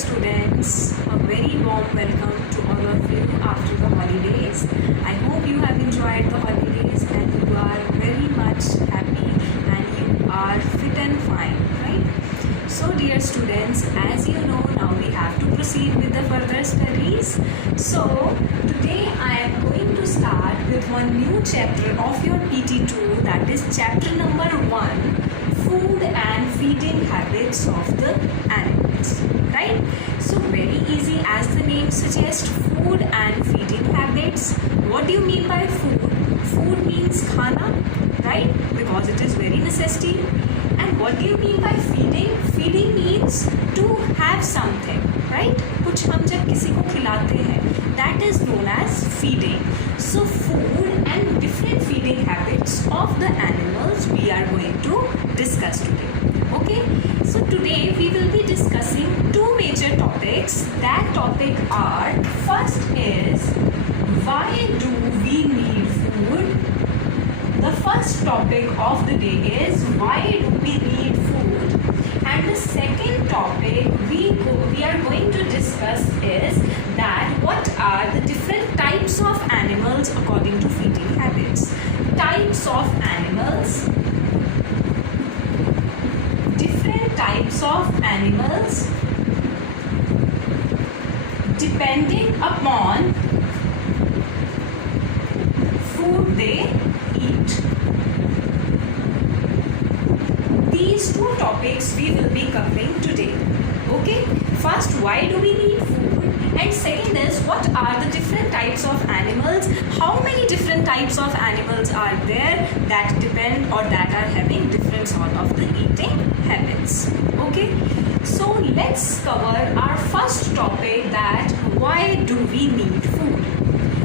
students, a very warm welcome to all of you after the holidays. I hope you have enjoyed the holidays and you are very much happy and you are fit and fine, right? So dear students, as you know, now we have to proceed with the further studies. So today I am going to start with one new chapter of your PT2, that is chapter number 1, food and feeding habits of the animals, right? So very easy, as the name suggests, food and feeding habits. What do you mean by food? Food means khana, right? Because it is very necessity. And what do you mean by feeding? Feeding means to have something, right? कुछ हम जब किसी को खिलाते हैं, that is known as feeding. So food and different feeding habits of the animals we are going to discuss today. Okay, so today we will be discussing two major topics. That topic are, first is why do we need food. The first topic of the day is why do we need food, and the second topic we are going to discuss is that what are the different types of animals according to feeding habits. Types of animals, different types of animals depending upon food they eat. These two topics we will be covering today. Okay, first, why do we need food, and second is what are the different types of animals, how many different types of animals are there that depend or that are having different sort of the eating habits. Okay, so let's cover our first topic, that why do we need food.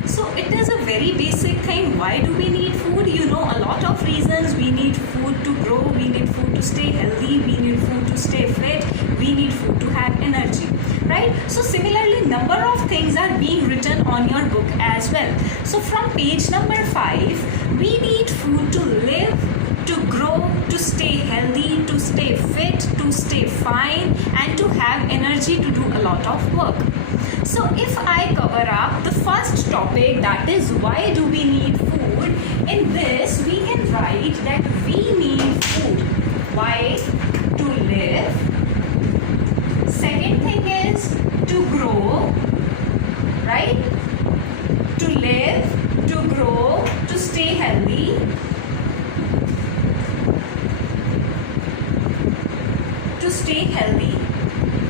So it is a very basic thing. Why do we need food? You know, a lot of reasons. We need food to grow, we need food to stay healthy, we need food to stay fit, we need food to have energy, right? So similarly, number of things are being written on your book as well. So from page number 5, we need food to live, to grow, to stay healthy, to stay fit, to stay fine, and to have energy to do a lot of work. So if I cover up the first topic, that is why do we need food, in this we can write that we need food. Why? To live. Second thing is to grow, right? To live, to grow, to stay healthy, to stay healthy,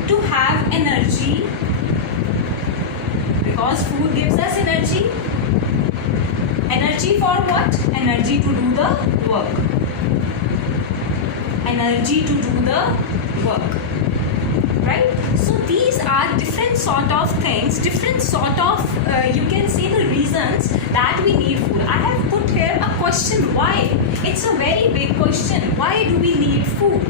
to have energy, because food gives us energy. Energy for what? Energy to do the work. Energy to do the work. Right? So these are different sort of things, different sort of, you can say, the reasons that we need food. I have put here a question, why? It's a very big question. Why do we need food?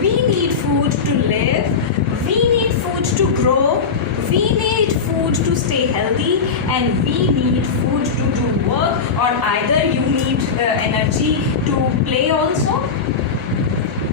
We need food to live, we need food to grow, we need food to stay healthy, and we need food to do work, or either you need energy to play also.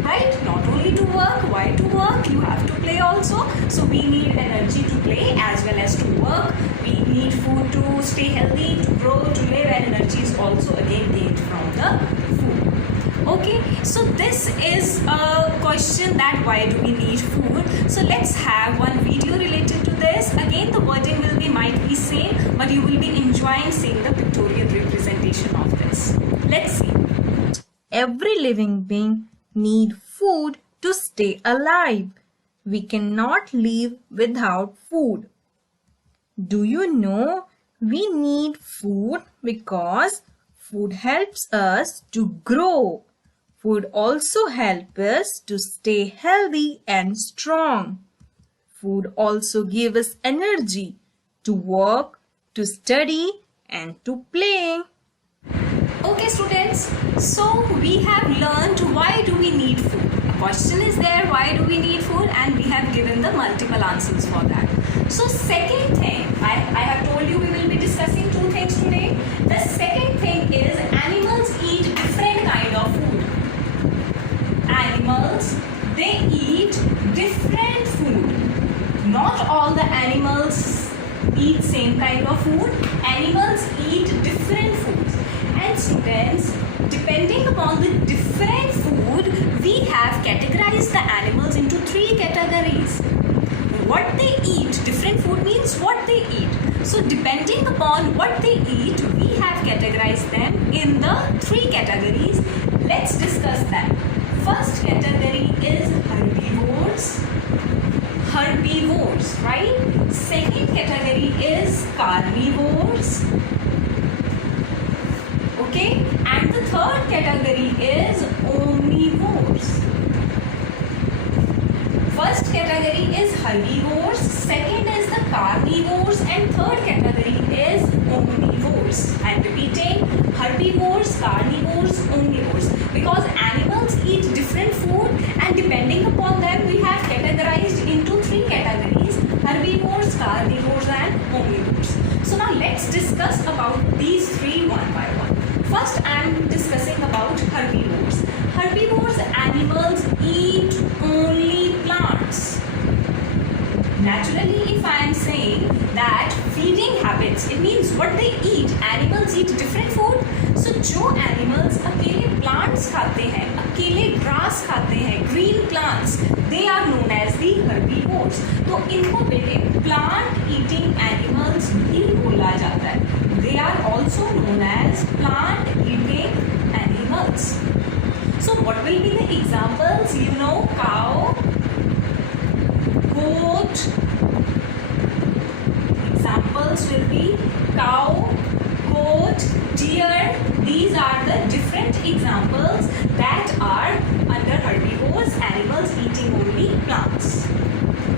Right? Not only to work. Why to work? You have to play also. So we need energy to play as well as to work. We need food to stay healthy, to grow, to live, and energy is also again gained from the food. Okay, so this is a question, that why do we need food. So let's have one video related to this. Again, the wording will be might be same, but you will be enjoying seeing the pictorial representation of this. Let's see. Every living being need food to stay alive. We cannot live without food. Do you know we need food because food helps us to grow. Food also helps us to stay healthy and strong. Food also gives us energy to work, to study, and to play. Okay students, so we have learned why do we need food. A question is there, why do we need food, and we have given the multiple answers for that. So second thing, I have told you we will be discussing two things today. The second thing is animals eat different kind of food. Animals, they eat different food. not all the animals eat same kind of food. Animals eat different foods. And students, depending upon the different food, we have categorized the animals into 3 categories. What they eat, different food means what they eat. So depending upon what they eat, we have categorized them in the 3 categories. Let's discuss them. First category is herbivores. Herbivores, right? Second category is carnivores. Okay, and the third category is omnivores. First category is herbivores, second is the carnivores, and third category is omnivores. I am repeating, herbivores, carnivores, omnivores, because animals eat different food and depending upon them we have categorized into 3 categories: herbivores, carnivores, and omnivores. So now let's discuss about these 3 one by one. First I am discussing about herbivores. Herbivores animals eat only plants. Naturally, if I am saying that feeding habits, it means what they eat. Animals eat different food. So जो animals अकेले plants खाते हैं, अकेले grass खाते हैं, green plants, they are known as the herbivores. तो इनको बेटे plant eating animals भी बोला जाता है. They are also known as plant eating animals. So what will be the examples? You know, cow, goat. Examples will be cow, goat, deer. These are the different examples that are under herbivores, animals eating only plants.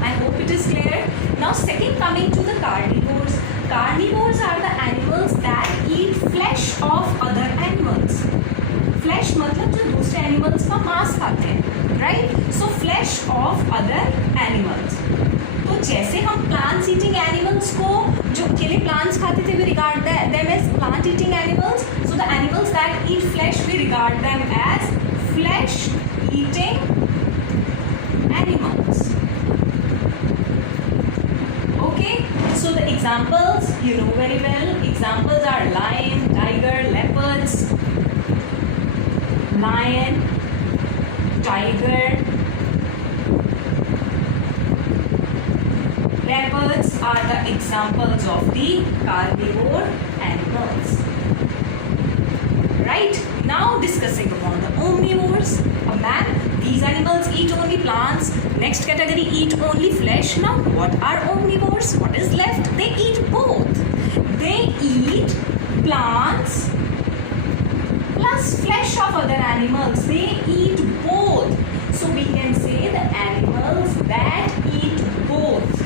I hope it is clear. Now second, coming to the carnivores. Carnivores are the animals that eat flesh of other animals. Flesh मतलब जो दूसरे animals का मांस खाते हैं, right? So flesh of other animals. तो जैसे हम plants eating animals को जो अकेले plants खाते थे we regard them as plant eating animals. So the animals that eat flesh we regard them as flesh eating animals. Okay, so the examples you know very well. Examples are lion, tiger, leopards. Lion, tiger, leopards are the examples of the carnivore animals. Right? Now discussing upon the omnivores. These animals eat only plants. Next category eat only flesh. Now what are omnivores? What is left? They eat both. They eat plants plus flesh of other animals. They eat both. So we can say the animals that eat both.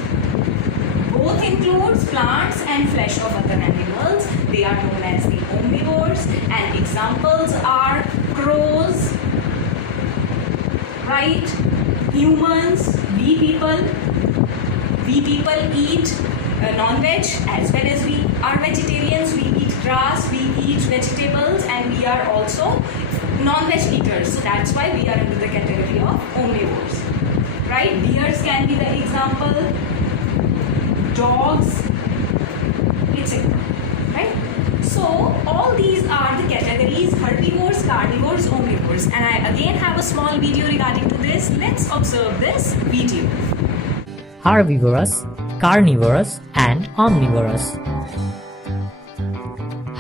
Both includes plants and flesh of other animals. They are known as the omnivores. And examples are crows, right? Humans, we people eat non-veg as well as we are vegetarians. We eat grass, we eat vegetables, and we are also non-veg eaters. So that's why we are into the category of omnivores, right? Deers can be the example, dogs, etc. Right? So all these are the categories: herbivores, carnivores, omnivores. And I again have a small video regarding to this. Let's observe this video. Herbivorous, carnivorous, and omnivorous.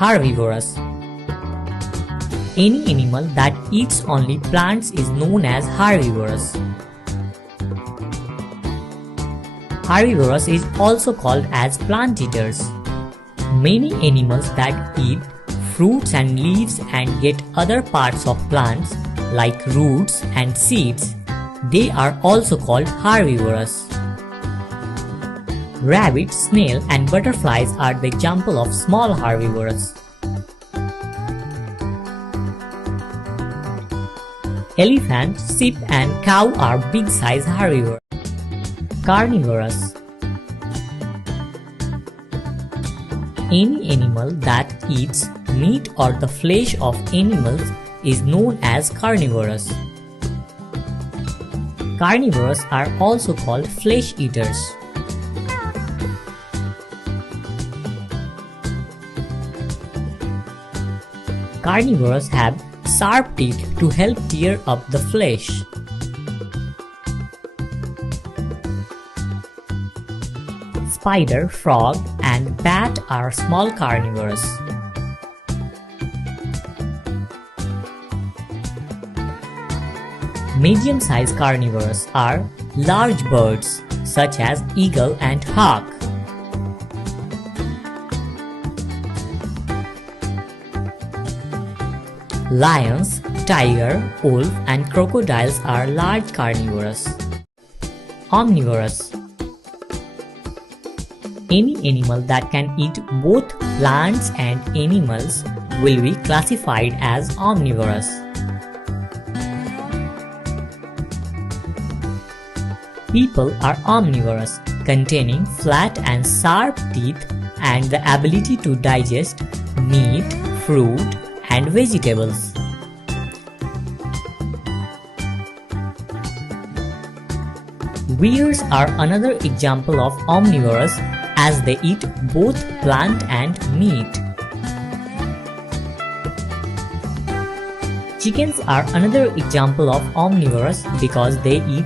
Herbivorous. Any animal that eats only plants is known as herbivorous. Herbivorous is also called as plant eaters. Many animals that eat fruits and leaves and get other parts of plants like roots and seeds, they are also called herbivorous. Rabbit, snail, and butterflies are the example of small herbivores. Elephant, sheep, and cow are big-size herbivores. Carnivorous. Any animal that eats meat or the flesh of animals is known as carnivorous. Carnivores are also called flesh eaters. Carnivores have sharp teeth to help tear up the flesh. Spider, frog, and bat are small carnivores. Medium-sized carnivores are large birds such as eagle and hawk. Lions, tiger, wolf, and crocodiles are large carnivores. Omnivorous. Any animal that can eat both plants and animals will be classified as omnivorous. People are omnivorous, containing flat and sharp teeth and the ability to digest meat, fruit, and vegetables. Bears are another example of omnivorous as they eat both plant and meat. Chickens are another example of omnivorous because they eat.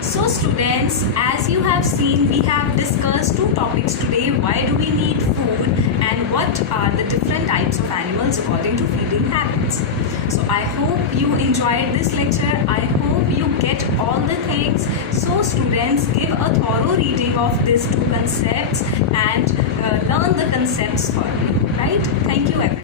So students, as you have seen, we have discussed two topics today. Why do we need food and what are the different types of animals according to feeding habits. So I hope you enjoyed this lecture. I hope you get all the things. So students, give a thorough reading of these two concepts and learn the concepts for me. Right? Thank you everyone.